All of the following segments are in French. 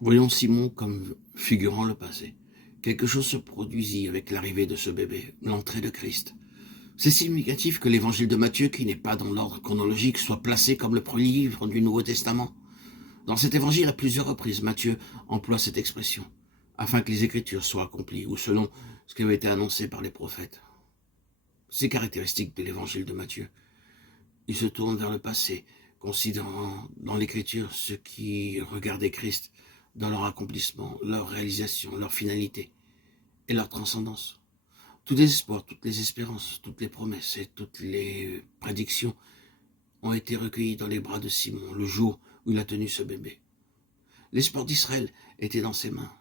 Voyons Simon comme figurant le passé. Quelque chose se produisit avec l'arrivée de ce bébé, l'entrée de Christ. C'est significatif que l'évangile de Matthieu, qui n'est pas dans l'ordre chronologique, soit placé comme le premier livre du Nouveau Testament. Dans cet évangile, à plusieurs reprises, Matthieu emploie cette expression, afin que les Écritures soient accomplies, ou selon ce qui avait été annoncé par les prophètes. C'est caractéristique de l'évangile de Matthieu. Il se tourne vers le passé, considérant dans l'Écriture ce qui regardait Christ dans leur accomplissement, leur réalisation, leur finalité et leur transcendance. Tous les espoirs, toutes les espérances, toutes les promesses et toutes les prédictions ont été recueillis dans les bras de Simon le jour où il a tenu ce bébé. L'espoir d'Israël était dans ses mains.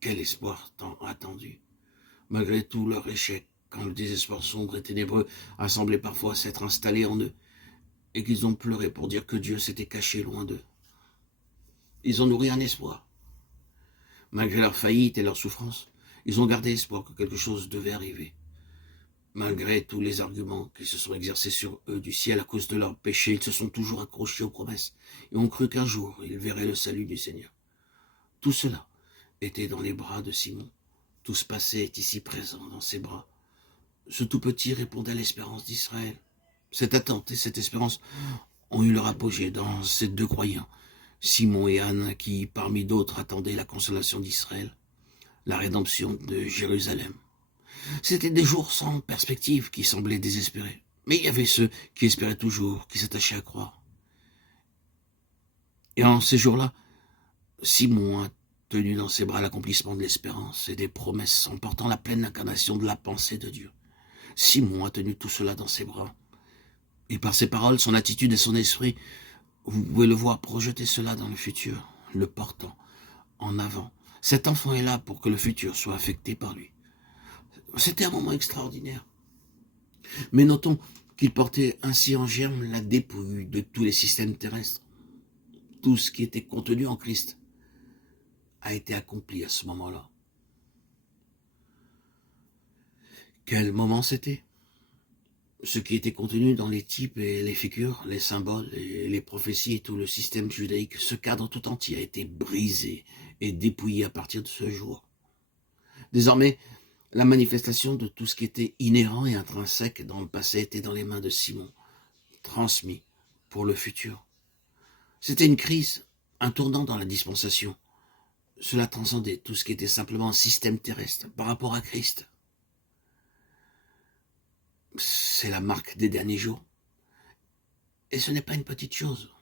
Quel espoir tant attendu. Malgré tout leur échec, quand le désespoir sombre et ténébreux a semblé parfois s'être installé en eux, et qu'ils ont pleuré pour dire que Dieu s'était caché loin d'eux. Ils ont nourri un espoir. Malgré leur faillite et leur souffrance, ils ont gardé espoir que quelque chose devait arriver. Malgré tous les arguments qui se sont exercés sur eux du ciel à cause de leurs péchés, ils se sont toujours accrochés aux promesses et ont cru qu'un jour ils verraient le salut du Seigneur. Tout cela était dans les bras de Simon. Tout ce passé est ici présent dans ses bras. Ce tout petit répondait à l'espérance d'Israël. Cette attente et cette espérance ont eu leur apogée dans ces deux croyants, Simon et Anne, qui, parmi d'autres, attendaient la consolation d'Israël, la rédemption de Jérusalem. C'étaient des jours sans perspective qui semblaient désespérés. Mais il y avait ceux qui espéraient toujours, qui s'attachaient à croire. Et en ces jours-là, Simon a tenu dans ses bras l'accomplissement de l'espérance et des promesses en portant la pleine incarnation de la pensée de Dieu. Simon a tenu tout cela dans ses bras. Et par ses paroles, son attitude et son esprit, vous pouvez le voir projeter cela dans le futur, le portant en avant. Cet enfant est là pour que le futur soit affecté par lui. C'était un moment extraordinaire. Mais notons qu'il portait ainsi en germe la dépouille de tous les systèmes terrestres. Tout ce qui était contenu en Christ a été accompli à ce moment-là. Quel moment c'était? Ce qui était contenu dans les types et les figures, les symboles et les prophéties et tout le système judaïque, ce cadre tout entier a été brisé et dépouillé à partir de ce jour. Désormais, la manifestation de tout ce qui était inhérent et intrinsèque dans le passé était dans les mains de Simon, transmis pour le futur. C'était une crise, un tournant dans la dispensation. Cela transcendait tout ce qui était simplement un système terrestre par rapport à Christ. C'est la marque des derniers jours. Et ce n'est pas une petite chose.